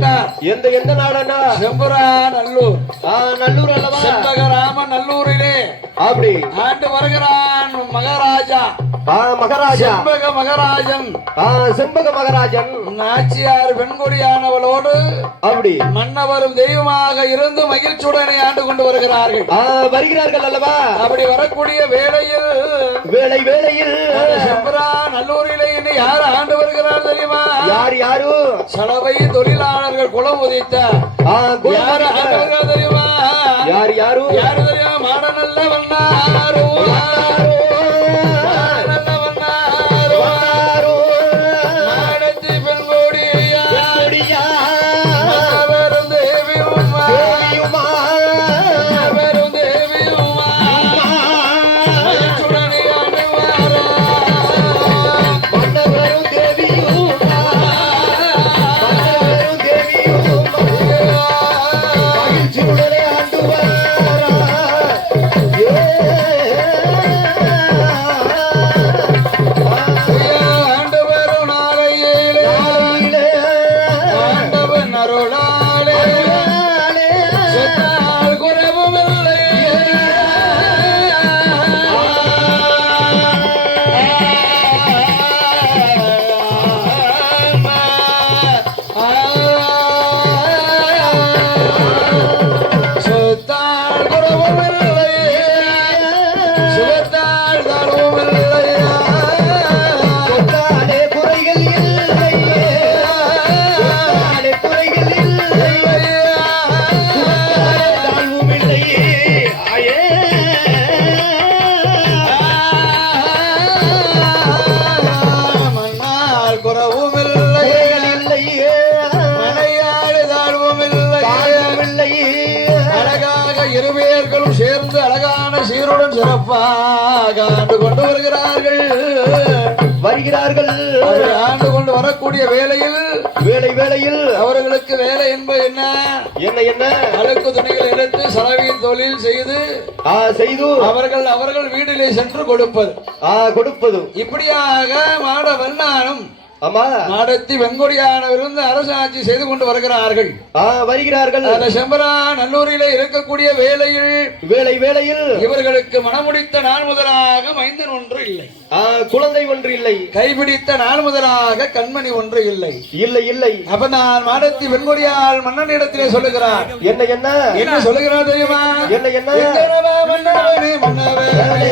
Santa. எந்த எந்த நாடனா? செம்புரா நல்லூர் நல்லூர் அல்லவா? செம்பகராம நல்லூரிலே அப்படி. ஆண்டு வருகிறான் மகாராஜா. மகாராஜா. செம்பக மகாராஜன். ஆ செம்பக மகாராஜன். நாச்சியார் பெண்குடியானவளோடு அப்படி. மன்னவரும் தெய்வமாக இருந்து மகிழ்ச்சியுடனே ஆண்டு கொண்டு வருகிறார்கள். வருகிறார்கள் அல்லவா? அப்படி வரக்கூடிய வேளையில் வேலை வேளையில். செம்பரா நல்லூரிலே இன்னும் யார் ஆண்டு வருகிறார் தெரியுமா? யார் யாரு? சலவை தொழிலாளர்கள் குளம் உதைத்த யார் தெரியுமா? யார் யாரு? யாரு இருவேர்களும் சேர்ந்து அழகான சீருடன் சிறப்பாக ஆண்டு கொண்டு வருகிறார்கள். வருகிறார்கள். ஆண்டு கொண்டு வரக்கூடிய வேளையில் வேலை வேளையில் அவர்களுக்கு வேலை என்பது என்ன? என்ன என்ன? அழுக்கு துணிகள் எடுத்து சலவையின் தொழில் செய்து செய்து அவர்கள் அவர்கள் வீட்டிலே சென்று கொடுப்பது. கொடுப்பது. இப்படியாக மாட வண்ணானும் ஆமா. மாடத்தி வெங்கொடியானவிருந்து அரசாட்சி செய்து கொண்டு வருகிறார்கள். வருகிறார்கள். அந்த செம்பரா நல்லூரிலே இருக்கக்கூடிய வேளையில் வேலை வேளையில் இவர்களுக்கு மனமுடித்த நாள் முதலாக மைந்தன் ஒன்று இல்லை. குழந்தை ஒன்று இல்லை. கைபிடித்த நாள் முதலாக கண்மணி ஒன்று இல்லை. இல்லை இல்லை. அப்ப நான் மாடத்தி வெண்கொடியால் மன்னனிடத்திலே சொல்லுகிறார். என்ன என்ன? என்ன சொல்லுகிறார் தெரியுமா? என்ன என்ன? எங்கனவா மன்னவனே மன்னவனே.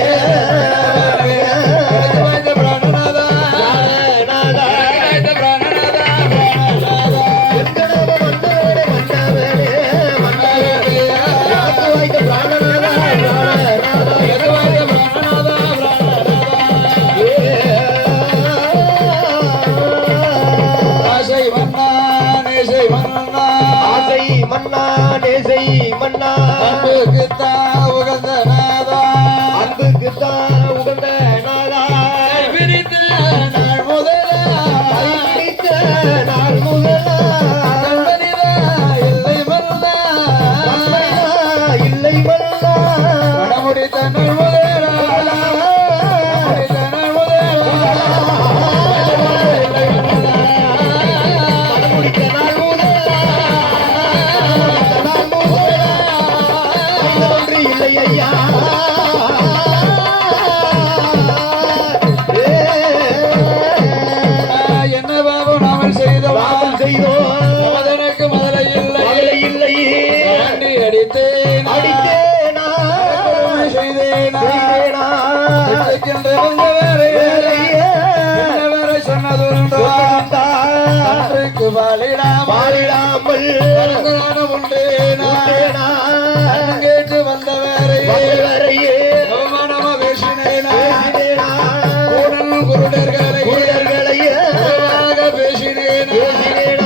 மன்னா நேசை மன்னா. அன்புக்குத்தா உகந்த நாதா. அன்புக்கு தான் உகந்த நாளா பிரித்த நாள் முதலா. கைப்பிடித்த நாள் முதலா. இல்லை மருதா இல்லை மன்னா மனமுடித்த நாள் அன்றைக்கு வாழிடாமல் கலந்தான உண்டேனா உண்டேனா கேட்டு வந்தவரே. பேசினேனா குருடர்களை குருடர்களையே. குறைவாக பேசினேனா பேசினேனா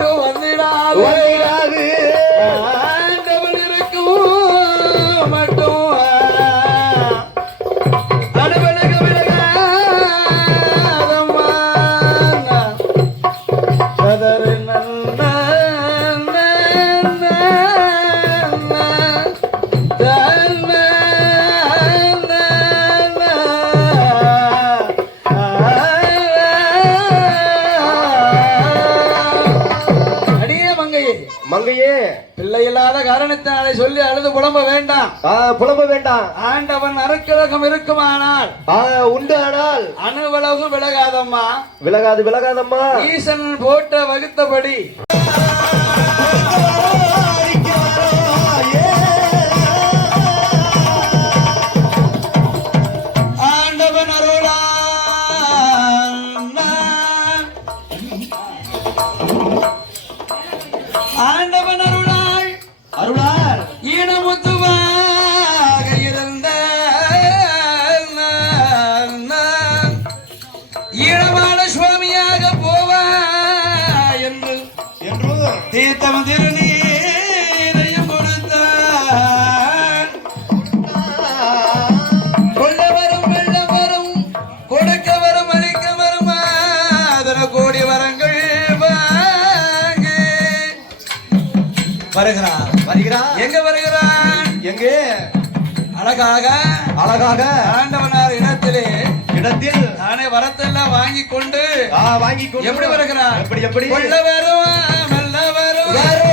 வந்துடாது சொல்லி அழுது புலம்ப வேண்டாம். புலம்ப வேண்டாம். ஆண்டவன் அருக்கலகம் இருக்குமானால் உண்டு ஆனால் அணுவளவும் விலகாதம்மா. விலகாது விலகாதம்மா. ஈசன் போட்ட வகுத்தபடி. ஆண்டவன் அருளார் இருந்த நான் சுவாமியாக போவா என்று தீர்த்தம் திருநீரையும் கொடுத்தான். கொள்ள வரும் வெள்ள வரும் கொடுக்க வரும் வரும் அதன கோடி வரங்கள் வருகிறான் வருகிறார். எங்க வருகிறான் எங்கே? அழகாக அழகாக. ஆண்டவனார் இடத்திலே இடத்தில். தானே வரத்தெல்லாம் வாங்கி கொண்டு வாங்கி கொண்டு எப்படி வருகிறான் எப்படி எப்படி? வருவான் வரும்.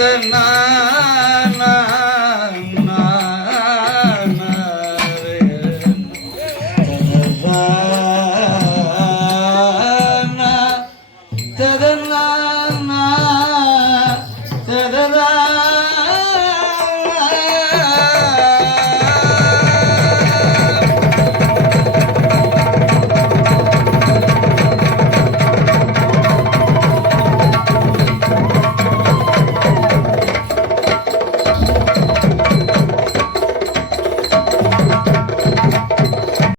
வருகிறான் ததன்னா